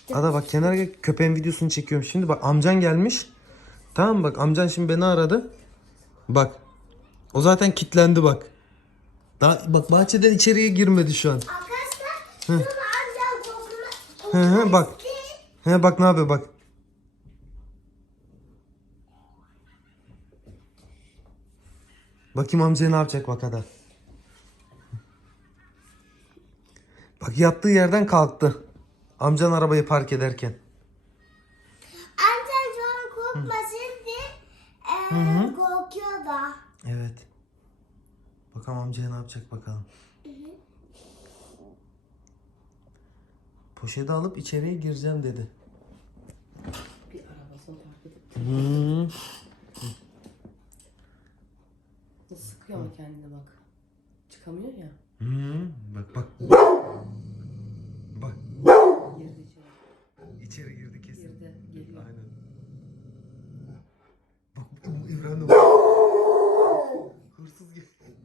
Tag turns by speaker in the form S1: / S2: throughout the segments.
S1: Ada bak kenara gel, köpeğin videosunu çekiyorum. Şimdi bak amcan gelmiş. Tamam mı? Bak amcan şimdi beni aradı. Bak. O zaten kilitlendi bak. Daha bak bahçeden içeriye girmedi şu an.
S2: Arkadaşlar şunu amcam kokunu
S1: Bak. Bak ne yapıyor bak. Bakayım amcaya ne yapacak bak Ada. Bak yattığı yerden kalktı. Amcan arabayı park ederken.
S2: Amcam şu an korkmasın diye korkuyor da.
S1: Evet. Bakalım amcaya ne yapacak bakalım. Poşeti alıp içeriye gireceğim dedi.
S3: Bir arabasını fark edip sıkıyor ama kendine bak. Çıkamıyor ya.
S1: Bak bak. Bak.
S3: Girdi içeri.
S1: İçeri girdi kesin.
S3: Girdi. Geliyor.
S1: Aynen. Bak İbrahim de bak. Hırsız gibi.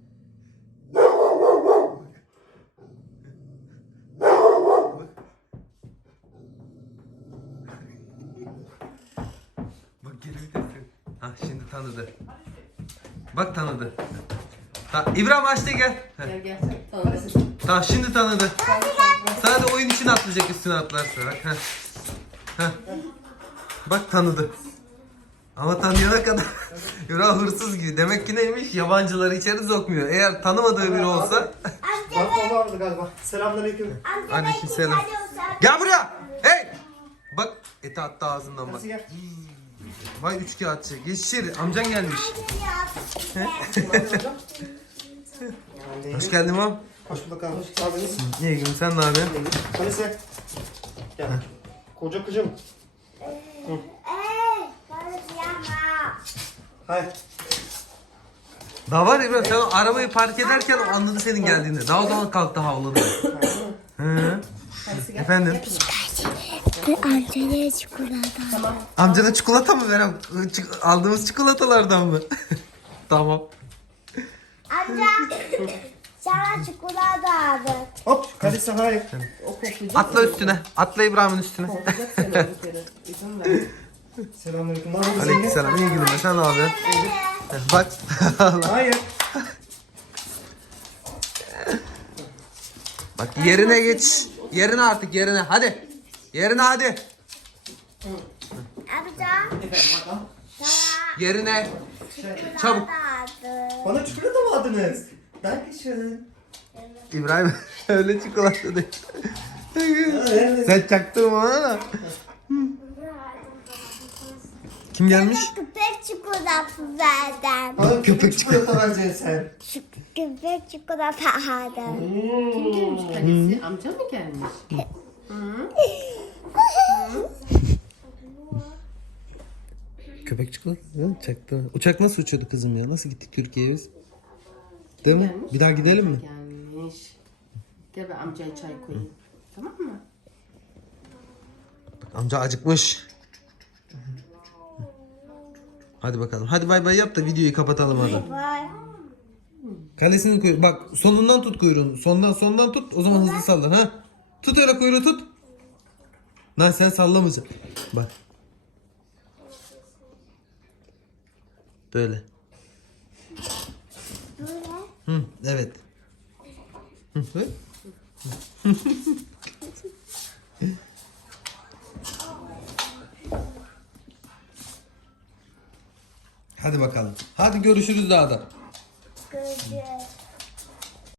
S1: Bak geri vitesin. Ha şimdi tanıdı. Bak tanıdı. İbrahim açtı gel.
S3: Gel gel. Tanıdım.
S1: Tamam şimdi tanıdı. Sana da oyun için atlayacak üstüne atlarsa bak. Bak tanıdı. Ama tanıyana kadar İbrahim hırsız gibi. Demek ki neymiş? Yabancıları içeri sokmuyor. Eğer tanımadığı biri olsa.
S4: Balkon vardı galiba. Selamünaleyküm.
S2: Amca
S1: Aleykümselam. Gel buraya. Hey. Bak eti attı ağzından bak.
S4: Nasıl gel?
S1: Vay üç kağıtçı. Geç içeri. Amcan gelmiş. Hoş geldin mam.
S4: Hoş bulduk abi. Ne yapıyorsunuz?
S1: İyi gün sen ne yapıyorsun?
S4: Kalesi. Gel. Koca kızım.
S2: bana yapma.
S4: Hay.
S1: Daha var ya İbrahim sen o arabayı park ederken o anladı senin geldiğini. Daha o zaman kalktı havladı. Hı. Efendim?
S2: Amcaya çikolata.
S1: Amcana çikolata mı verem? Aldığımız çikolatalardan mı? Tamam.
S2: Amca sana çikolata aldım.
S4: Hop. Kalesi hayır.
S3: O koklayacak.
S1: Atla üstüne. Atla İbrahim'in üstüne.
S3: Koklayacak seni bir kere. İzin ver.
S4: Selamünaleyküm. Ne yapıyorsun?
S1: Aleykümselam. İyi günler. Sen ne yapıyorsun? Bak.
S4: Hayır.
S1: Bak yerine geç. Yerine artık yerine. Hadi. Yerine hadi.
S2: Amca
S4: Efendim adam.
S2: sana
S1: Yerine. Çabuk.
S2: aldım.
S4: Bana çikolata mı aldınız? Dankeschön.
S1: İbrahim öyle çikolata değil.
S4: Evet.
S1: Sen çaktın bana da. Kim gelmiş?
S2: Köpek çikolatası verdim.
S4: Bana
S1: Köpek
S4: köpek çikolata vereceksin sen.
S2: Köpek çikolata aldım.
S3: Kim gelmiş kalesi? Amca mı gelmiş?
S1: Köpek çikolatası çaktı. Uçak nasıl uçuyordu kızım ya? Nasıl gittik Türkiye'ye biz? Değil mi?
S3: Gelmiş.
S1: Bir daha gidelim mi?
S3: Gelmiş. Gel ben amcaya çay koyayım. Tamam mı?
S1: Bak, amca acıkmış. Hadi bakalım. Hadi bay bay yap da videoyu kapatalım hadi.
S2: Vay.
S1: Kalesini koy. Bak sonundan tut kuyruğunu. Sondan tut. O zaman hızlı sallan ha. Tut öyle kuyruğu tut. Lan sen sallamayacaksın. Bak. Böyle.
S2: Böyle.
S1: Hı, evet. Hı, böyle. Hadi bakalım. Hadi görüşürüz daha da.
S2: Görüşürüz.